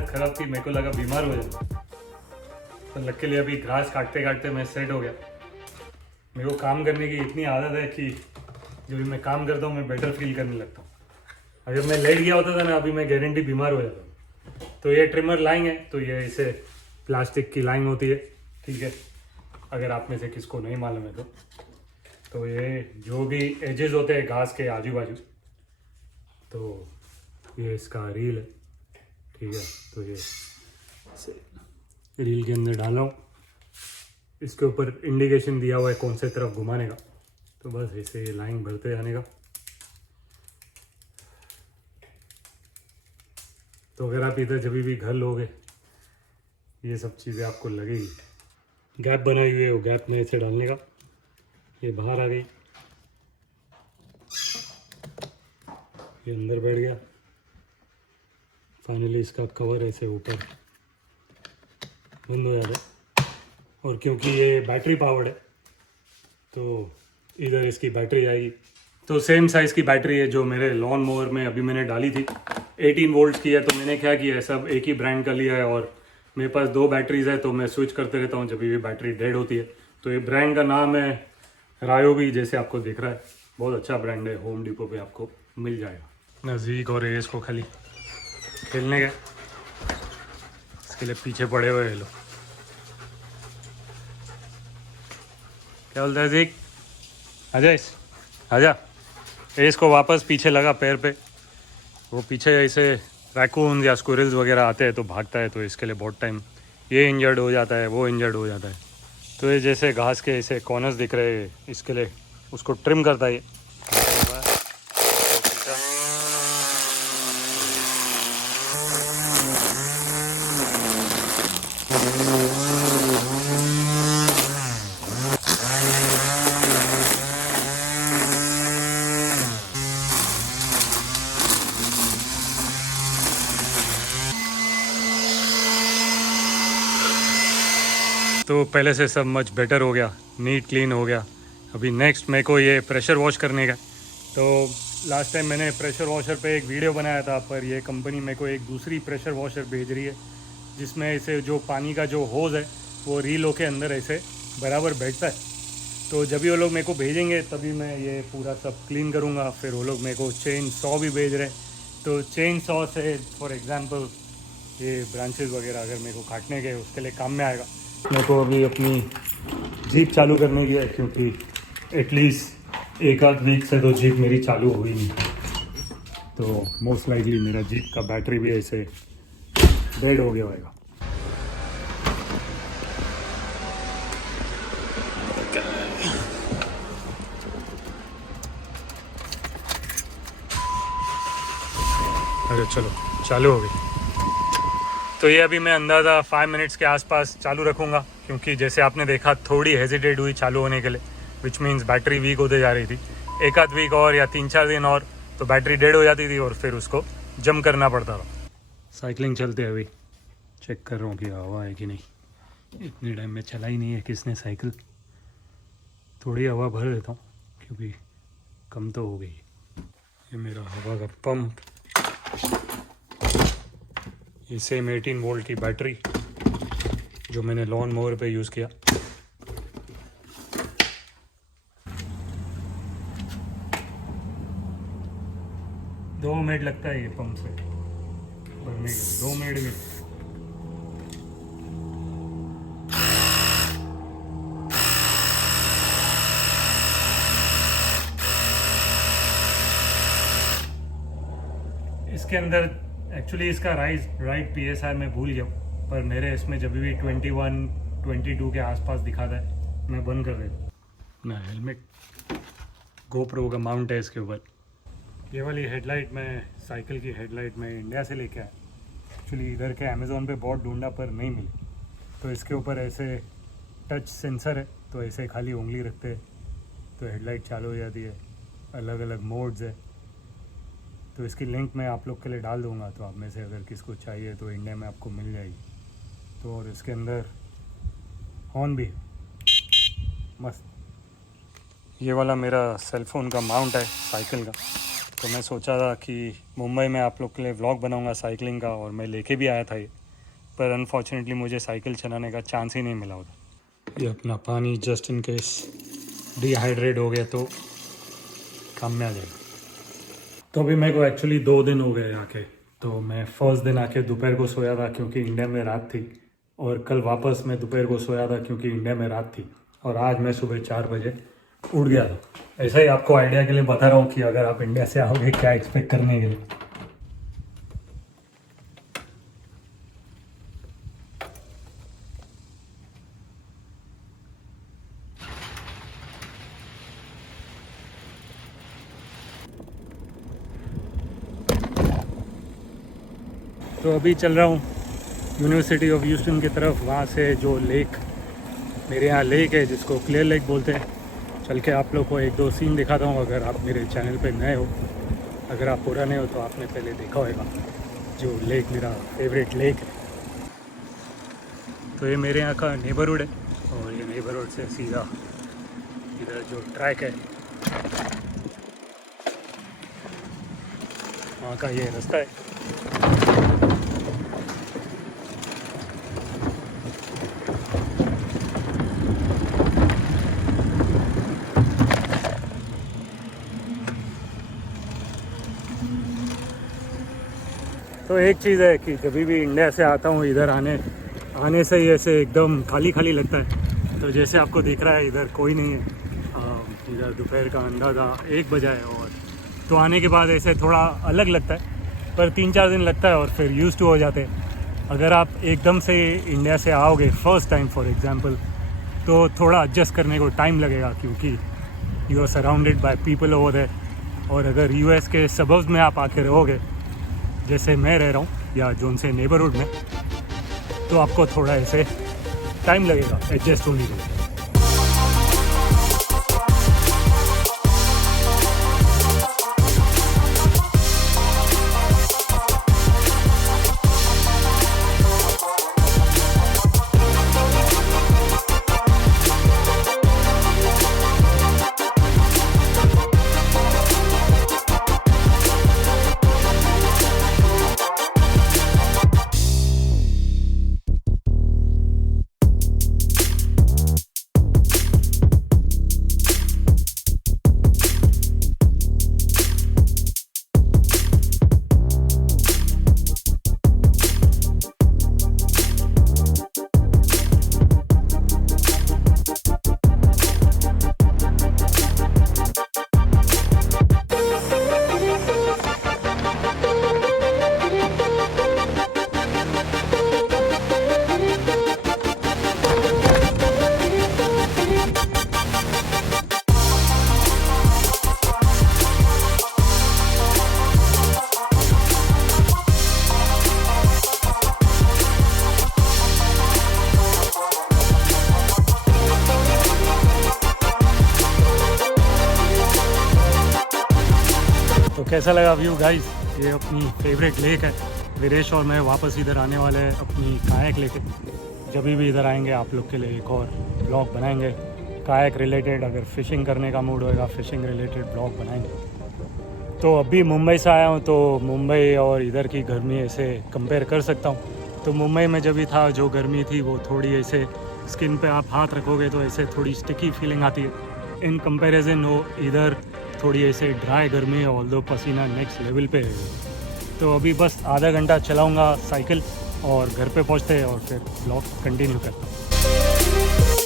हालत ख़राब थी, मेरे को लगा बीमार हो जाए, पर लकीली अभी घास काटते काटते मैं सेट हो गया। मेरे को काम करने की इतनी आदत है कि जब भी मैं काम करता हूँ मैं बेटर फील करने लगता हूँ। अगर मैं लेट गया होता था ना, अभी मैं गारंटी बीमार हो जाता। तो ये ट्रिमर लाइन है, तो ये इसे प्लास्टिक की लाइन होती है, ठीक है, अगर आप में से किसको नहीं मालूम है तो ये जो भी एजेस होते हैं घास के आजू बाजू, तो ये इसका रील है, ठीक है। तो ये रील के अंदर डाला हूँ, इसके ऊपर इंडिकेशन दिया हुआ है कौन से तरफ घुमाने का, तो बस ऐसे ये लाइन भरते जाने का। तो अगर आप इधर जब भी घर लोगे ये सब चीज़ें आपको लगेगी। गैप बनाई हुई है, वो गैप में ऐसे डालने का, ये बाहर आ गई, ये अंदर बैठ गया। फाइनली इसका कवर ऐसे ऊपर बंद हो जाता है, और क्योंकि ये बैटरी पावर्ड है तो इधर इसकी बैटरी आएगी। तो सेम साइज़ की बैटरी है जो मेरे लॉन मोवर में अभी मैंने डाली थी, 18 वोल्ट्स की है। तो मैंने क्या किया है, सब एक ही ब्रांड का लिया है, और मेरे पास 2 बैटरीज है, तो मैं स्विच करते रहता हूँ जब भी बैटरी डेड होती है। तो ये ब्रांड का नाम है रायोबी, जैसे आपको दिख रहा है, बहुत अच्छा ब्रांड है, होम डिपो पे आपको मिल जाएगा नज़दीक। और एस को खाली खेलने गए, इसके लिए पीछे पड़े हुए हैं लोग। क्या बोलता है जीक, आजा आजा। एस को वापस पीछे लगा पैर पे, वो पीछे ऐसे रैकून या स्क्विरल्स वगैरह आते हैं तो भागता है, तो इसके लिए बहुत टाइम ये इंजर्ड हो जाता है, वो इंजर्ड हो जाता है। तो ये जैसे घास के ऐसे कॉर्नर्स दिख रहे हैं, इसके लिए उसको ट्रिम करता है ये। तो पहले से सब मच बेटर हो गया, नीट क्लीन हो गया। अभी नेक्स्ट मेरे को ये प्रेशर वॉश करने का। तो लास्ट टाइम मैंने प्रेशर वॉशर पे एक वीडियो बनाया था, पर ये कंपनी मेरे को एक दूसरी प्रेशर वॉशर भेज रही है, जिसमें ऐसे जो पानी का जो होज़ है वो रीलों के अंदर ऐसे बराबर बैठता है। तो जब भी वो लोग मेरे को भेजेंगे तभी मैं ये पूरा सब क्लीन करूँगा। फिर वो लोग मेरे को चेन सॉ भी भेज रहे हैं, तो चेन सॉ से फॉर एग्ज़ाम्पल ये ब्रांचेस वगैरह अगर मेरे को काटने के उसके लिए काम में आएगा। मेरे को अभी अपनी जीप चालू करने की है, क्योंकि एटलीस्ट एक आध वीक से तो जीप मेरी चालू हुई नहीं, तो मोस्ट लाइकली मेरा जीप का बैटरी भी ऐसे डेड हो गया होगा। अरे चलो चालू हो गई। तो ये अभी मैं अंदाज़ा 5 मिनट्स के आसपास चालू रखूँगा, क्योंकि जैसे आपने देखा थोड़ी हेजिटेट हुई चालू होने के लिए, विच मीन्स बैटरी वीक होते जा रही थी। एक आध वीक और या 3-4 दिन और तो बैटरी डेड हो जाती थी, और फिर उसको जम करना पड़ता था। साइकिलिंग चलते अभी चेक कर रहा हूँ कि हवा है कि नहीं। इतने टाइम में चला ही नहीं है किसने साइकिल, थोड़ी हवा भर देता हूँ क्योंकि कम तो हो गई। ये मेरा हवा का पंप, ये सेम 18 वोल्ट की बैटरी जो मैंने लॉन मोवर पे यूज़ किया। दो मिनट लगता है ये पंप से भरने के, 2 मिनट में। इसके अंदर एक्चुअली इसका राइट PSI मैं भूल गया, पर मेरे इसमें जब भी 21-22 के आसपास दिखाता है मैं बंद कर देता हूँ। ना हेलमेट GoPro का माउंट है इसके ऊपर। ये वाली हेडलाइट मैं साइकिल की हेडलाइट मैं इंडिया से लेके आया, एक्चुअली इधर के अमेज़ोन पे बहुत ढूंढा पर नहीं मिली। तो इसके ऊपर ऐसे टच सेंसर है, तो ऐसे खाली उंगली रखते हैं तो हेडलाइट चालू हो जाती है। अलग अलग मोड्स है, तो इसकी लिंक मैं आप लोग के लिए डाल दूंगा, तो आप में से अगर किसको चाहिए तो इंडिया में आपको मिल जाएगी। तो और इसके अंदर हॉर्न भी मस्त। ये वाला मेरा सेलफोन का माउंट है साइकिल का, तो मैं सोचा था कि मुंबई में आप लोग के लिए व्लॉग बनाऊंगा साइकिलिंग का, और मैं लेके भी आया था ये, पर अनफॉर्चुनेटली मुझे साइकिल चलाने का चांस ही नहीं मिला उधर। ये अपना पानी जस्ट इन केस डिहाइड्रेट हो गया तो काम में आ जाएगा। तो अभी मेरे को एक्चुअली 2 दिन हो गए आके। तो मैं फर्स्ट दिन आके दोपहर को सोया था क्योंकि इंडिया में रात थी, और कल वापस मैं दोपहर को सोया था क्योंकि इंडिया में रात थी, और आज मैं सुबह 4 बजे उठ गया था। ऐसा ही आपको आइडिया के लिए बता रहा हूँ कि अगर आप इंडिया से आओगे क्या एक्सपेक्ट करने के लिए। तो अभी चल रहा हूँ यूनिवर्सिटी ऑफ ह्यूस्टन की तरफ। वहाँ से जो लेक, मेरे यहाँ लेक है जिसको क्लियर लेक बोलते हैं, चल के आप लोग को 1-2 सीन दिखाता हूँ। अगर आप मेरे चैनल पे नए हो, अगर आप पुराने हो तो आपने पहले देखा होगा जो लेक मेरा फेवरेट लेक है। तो ये मेरे यहाँ का नेबरहुड है, और ये नेबरहुड से सीधा इधर जो ट्रैक है वहाँ का ये रास्ता है। तो एक चीज़ है कि जब भी इंडिया से आता हूँ इधर आने से ही ऐसे एकदम खाली खाली लगता है। तो जैसे आपको दिख रहा है इधर कोई नहीं है। इधर दोपहर का अंदाज़ा 1 बजा है, और तो आने के बाद ऐसे थोड़ा अलग लगता है, पर 3-4 दिन लगता है और फिर यूज़ टू हो जाते हैं। अगर आप एकदम से इंडिया से आओगे फर्स्ट टाइम फॉर एग्ज़ाम्पल, तो थोड़ा एडजस्ट करने को टाइम लगेगा क्योंकि you are surrounded by people over there. और अगर यूएस के सबर्ब्स में आप आके रहोगे जैसे मैं रह रहा हूँ, या जोन से नेबरहुड में, तो आपको थोड़ा ऐसे टाइम लगेगा एडजस्ट होने के लिए। तो कैसा लगा व्यू गाइस? ये अपनी फेवरेट लेक है। वीरेश और मैं वापस इधर आने वाले हैं अपनी कायक लेके। जब भी इधर आएंगे आप लोग के लिए एक और ब्लॉग बनाएंगे कायक रिलेटेड। अगर फ़िशिंग करने का मूड होएगा फ़िशिंग रिलेटेड ब्लॉग बनाएंगे। तो अभी मुंबई से आया हूँ, तो मुंबई और इधर की गर्मी ऐसे कंपेयर कर सकता हूँ। तो मुंबई में जब भी था जो गर्मी थी वो थोड़ी ऐसे स्किन पे आप हाथ रखोगे तो ऐसे थोड़ी स्टिकी फीलिंग आती है। इन कंपैरिजन हो इधर थोड़ी ऐसे ड्राई गर्मी है, ऑल्दो पसीना नेक्स्ट लेवल पे है। तो अभी बस आधा घंटा चलाऊंगा साइकिल और घर पे पहुंचते हैं और फिर ब्लॉग कंटिन्यू करता हूँ।